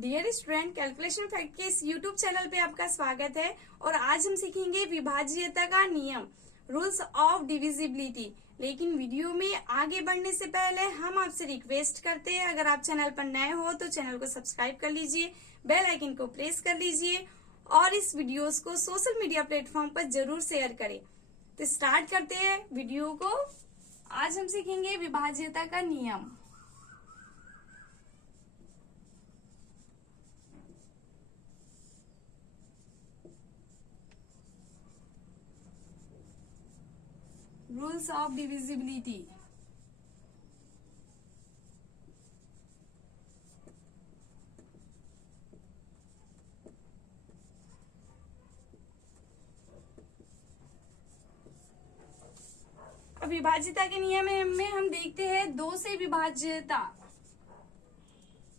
Dear student, calculation fact के इस YouTube channel पे आपका स्वागत है। और आज हम सीखेंगे विभाज्यता का नियम, रूल्स ऑफ डिविजिबिलिटी। लेकिन वीडियो में आगे बढ़ने से पहले हम आपसे रिक्वेस्ट करते हैं, अगर आप चैनल पर नए हो तो चैनल को सब्सक्राइब कर लीजिए, बेल आइकन को प्रेस कर लीजिए और इस वीडियोस को सोशल मीडिया प्लेटफॉर्म पर जरूर शेयर करें। तो स्टार्ट करते हैं वीडियो को। आज हम सीखेंगे विभाज्यता का नियम। Rules of divisibility. अब विभाज्यता के नियम में हम देखते हैं दो से विभाज्यता।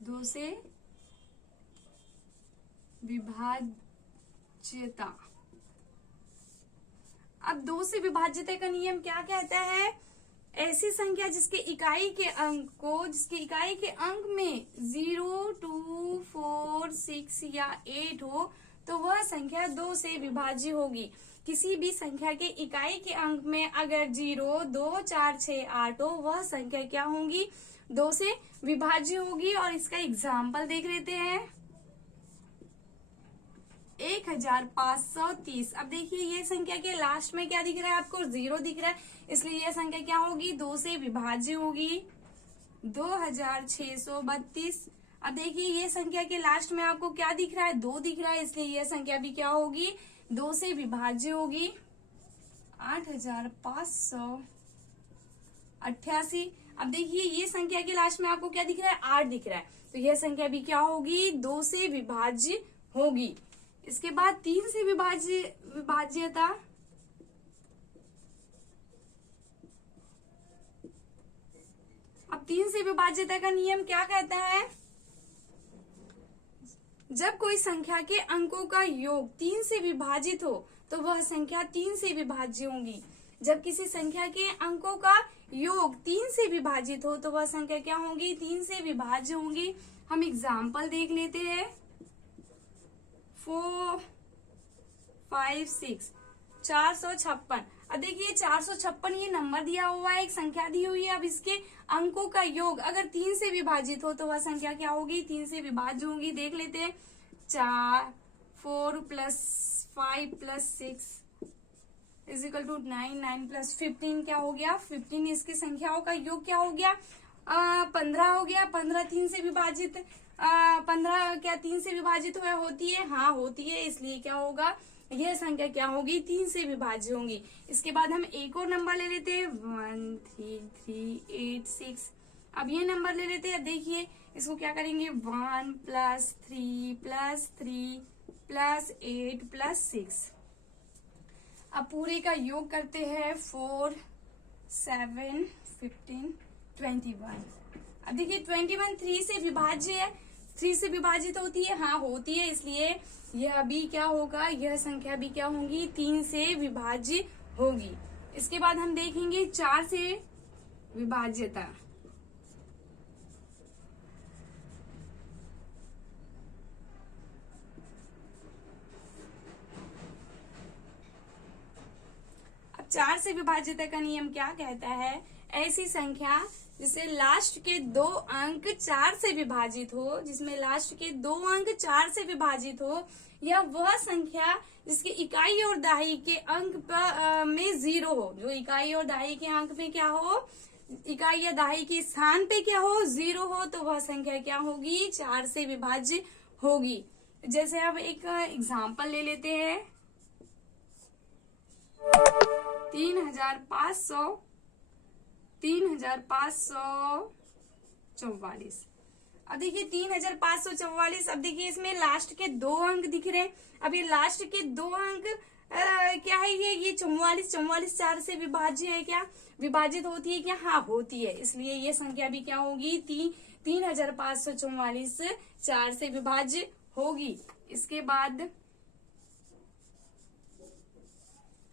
दो से विभाज्यता। अब दो से विभाज्यता का नियम क्या कहता है? ऐसी संख्या जिसके इकाई के अंक में 0, 2, 4, 6 या 8 हो तो वह संख्या दो से विभाज्य होगी। किसी भी संख्या के इकाई के अंक में अगर 0, 2, 4, 6, 8 हो वह संख्या क्या होगी? दो से विभाज्य होगी। और इसका एग्जाम्पल देख लेते हैं। 1530। अब देखिए ये संख्या के लास्ट में क्या दिख रहा है आपको? 0 दिख रहा है, इसलिए यह संख्या क्या होगी? दो से विभाज्य होगी। 2632। अब देखिए ये संख्या के लास्ट में आपको क्या दिख रहा है? 2 दिख रहा है, इसलिए यह संख्या भी क्या होगी? दो से विभाज्य होगी। 8588। अब देखिए ये संख्या के लास्ट में आपको क्या दिख रहा है? 8 दिख रहा है, तो यह संख्या भी क्या होगी? दो से विभाज्य होगी। इसके बाद 3 से विभाज्यता। अब 3 से विभाज्यता का नियम क्या कहता है? जब कोई संख्या के अंकों का योग 3 से विभाजित हो तो वह संख्या 3 से विभाज्य होगी। जब किसी संख्या के अंकों का योग 3 से विभाजित हो तो वह संख्या क्या होगी? 3 से विभाज्य होगी। हम एग्जाम्पल देख लेते हैं। 4, 5, 6, 456। अब देखिए 456 ये नंबर दिया हुआ है, एक संख्या दी हुई है। अब इसके अंकों का योग अगर 3 से विभाजित हो तो वह संख्या क्या होगी? 3 से विभाज्य होगी। देख लेते हैं। 4, 4 + 5 + 6 = 9, 9 + 15 क्या हो गया? 15। इसकी संख्याओं का योग क्या हो गया? 15 हो गया। 15 3 से विभाजित 15 क्या 3 से विभाजित होती है? हाँ होती है, इसलिए क्या होगा? यह संख्या क्या होगी? 3 से विभाज्य होंगी। इसके बाद हम एक और नंबर ले लेते हैं। 13386। अब ये नंबर ले लेते हैं। देखिए इसको क्या करेंगे? 1 + 3 + 3 + 8 + 6। अब पूरे का योग करते हैं। 4, 7, 15, 21। अब देखिए 21 3 से विभाज्य है। 3 से विभाजित होती है? हाँ होती है, इसलिए यह भी क्या होगा? यह संख्या भी क्या होगी? 3 से विभाज्य होगी। इसके बाद हम देखेंगे 4 से विभाज्यता। अब 4 से विभाज्यता का नियम क्या कहता है? ऐसी संख्या जिसे लास्ट के 2 अंक 4 से विभाजित हो, जिसमें लास्ट के 2 अंक 4 से विभाजित हो, या वह संख्या जिसके इकाई और दहाई के अंक में 0 हो। जो इकाई और दहाई के अंक में क्या हो? इकाई या दहाई के स्थान पे क्या हो? 0 हो, तो वह संख्या क्या होगी? 4 से विभाज्य होगी। जैसे अब एक एग्जाम्पल ले लेते हैं। 3544। अब देखिए 3544। अब देखिए इसमें लास्ट के 2 अंक दिख रहे हैं। अब ये लास्ट के 2 अंक क्या है? ये 44। 44 4 से विभाज्य है क्या? विभाजित होती है क्या? हाँ होती है, इसलिए ये संख्या भी क्या होगी? 3544 4 से विभाज्य होगी। इसके बाद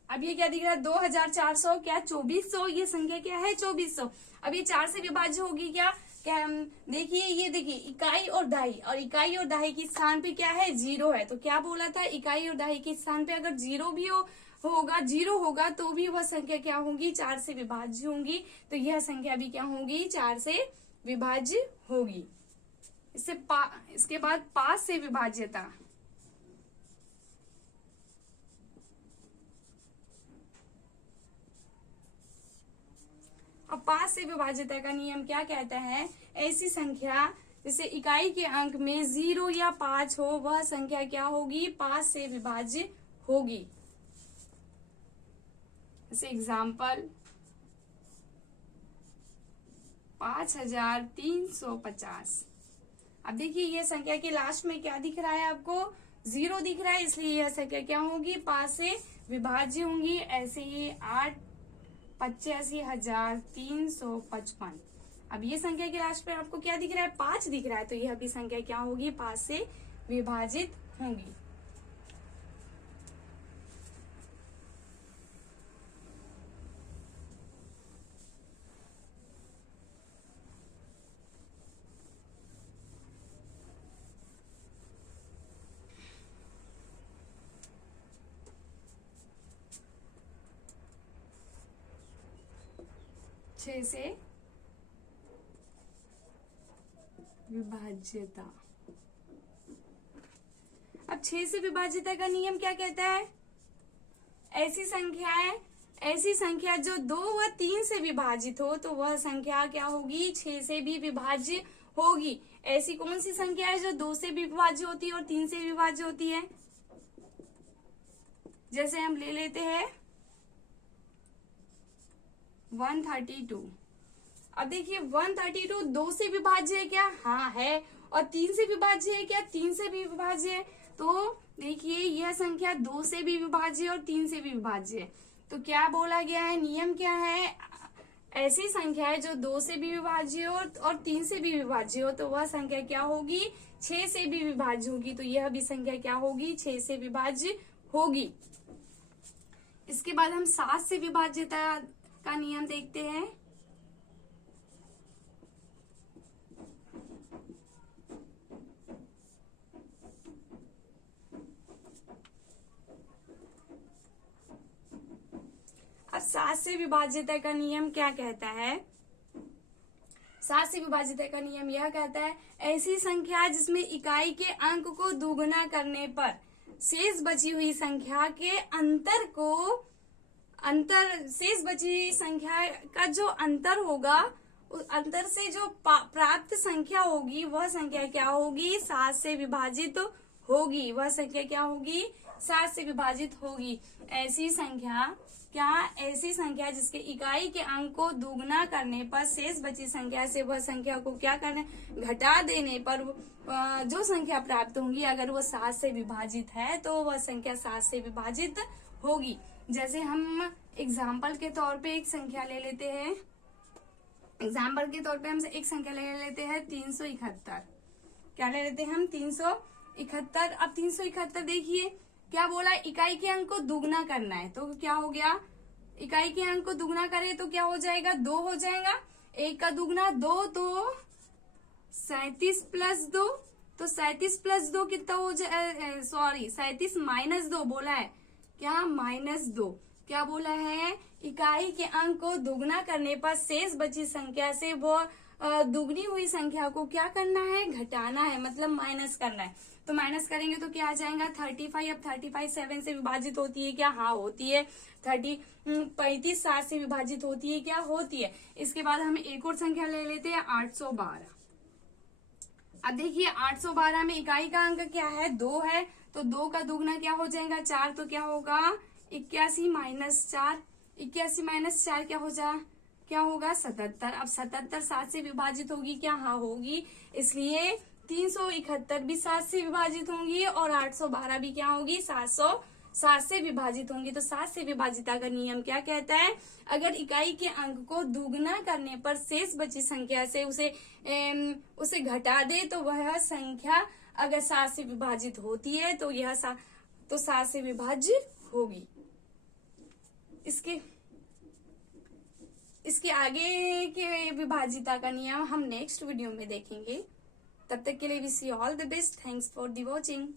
अब ये क्या दिख रहा है? 2400 क्या 2400? ये संख्या क्या है? 2400। अब ये 4 से विभाज्य होगी क्या? क्या देखिए, ये देखिए इकाई और दहाई की स्थान पे क्या है, 0 है। तो क्या बोला था, इकाई और दहाई के स्थान पे अगर 0 भी जीरो होगा तो भी वह संख्या क्या होगी, 4 से विभाज्य होंगी। तो यह संख्या भी क्या होगी, 4 से विभाज्य होगी। इसके बाद 5 से विभाज्यता। अब 5 से विभाज्यता का नियम क्या कहता है, ऐसी संख्या जैसे इकाई के अंक में 0 या 5 हो, वह संख्या क्या होगी, 5 से विभाज्य होगी। जैसे एग्जाम्पल 5350। अब देखिए ये संख्या के लास्ट में क्या दिख रहा है आपको, 0 दिख रहा है, इसलिए यह संख्या क्या होगी, 5 से विभाज्य होंगी। ऐसे ही 85,355। अब ये संख्या के लास्ट पे आपको क्या दिख रहा है, 5 दिख रहा है, तो यह भी संख्या क्या होगी, 5 से विभाजित होंगी। छह से विभाज्यता। अब 6 से विभाज्यता का नियम क्या कहता है, ऐसी संख्या जो 2 व 3 से विभाजित हो तो वह संख्या क्या होगी, 6 से भी विभाज्य होगी। ऐसी कौन सी संख्या है जो 2 से भी विभाज्य होती है और 3 से विभाज्य होती है, जैसे हम ले लेते हैं 132। अब देखिए 132 2 से विभाज्य है क्या, हाँ है। और 3 से विभाज्य है क्या, 3 से भी विभाज्य है। तो देखिए यह संख्या 2 से भी विभाज्य है और 3 से भी विभाज्य है। तो क्या बोला गया है, नियम क्या है, ऐसी संख्या है जो 2 से भी विभाज्य हो और 3 से भी विभाज्य हो तो वह संख्या क्या होगी, 6 से भी विभाज्य होगी। तो यह भी संख्या क्या होगी, 6 से विभाज्य होगी। इसके बाद हम 7 से विभाज्यता का नियम देखते हैं। अब 7 से विभाज्यता का नियम क्या कहता है, 7 से विभाज्यता का नियम यह कहता है, ऐसी संख्या जिसमें इकाई के अंक को दुगुना करने पर शेष बची हुई संख्या के शेष बची हुई संख्या का जो अंतर होगा, उस अंतर से जो प्राप्त संख्या होगी वह संख्या क्या होगी, 7 से विभाजित होगी। वह संख्या क्या होगी, 7 से विभाजित होगी। ऐसी संख्या जिसके इकाई के अंक को दुगना करने पर शेष बची संख्या से वह संख्या को क्या करना, घटा देने पर जो संख्या प्राप्त होगी, अगर वो 7 से विभाजित है तो वह संख्या 7 से विभाजित होगी। जैसे हम एग्जाम्पल के तौर पे एक संख्या ले लेते हैं, एग्जाम्पल के तौर पे हम एक संख्या ले लेते हैं 371। क्या ले लेते हैं हम, 371। अब 371 देखिए क्या बोला, इकाई के अंक को दुगना करना है। तो क्या हो गया, इकाई के अंक को दुगना करें तो क्या हो जाएगा, 2 हो जाएगा। 1 का दुगना 2, तो 37 प्लस 2, तो 37 प्लस 2 कितना हो जाए, सॉरी 37 माइनस 2 बोला है, क्या -2 क्या बोला है, इकाई के अंक को दुगना करने पर शेष बची संख्या से वो दुगनी हुई संख्या को क्या करना है, घटाना है, मतलब माइनस करना है। तो माइनस करेंगे तो क्या आ जाएगा 35। अब 35 7 से विभाजित होती है क्या, हाँ होती है। 35 7 से विभाजित होती है क्या, होती है। इसके बाद हम एक और संख्या ले लेते हैं 812। अब देखिए 812 में इकाई का अंक क्या है, 2 है, तो 2 का दुगना क्या हो जाएगा 4, तो क्या होगा 81 माइनस 4, 81 माइनस 4 क्या होगा 77। अब 77 7 से विभाजित होगी क्या, हाँ होगी, इसलिए 371 भी 7 से विभाजित होंगी और 812 भी क्या होगी 7 से विभाजित होंगी। तो 7 से विभाजिता का नियम क्या कहता है, अगर इकाई के अंक को दुगना करने पर शेष बची संख्या से उसे घटा दे तो वह संख्या अगर 7 से विभाजित होती है तो यह 7 से विभाज्य होगी। इसके आगे के विभाजिता का नियम हम नेक्स्ट वीडियो में देखेंगे। तब तक के लिए wish you all the best. Thanks for the watching.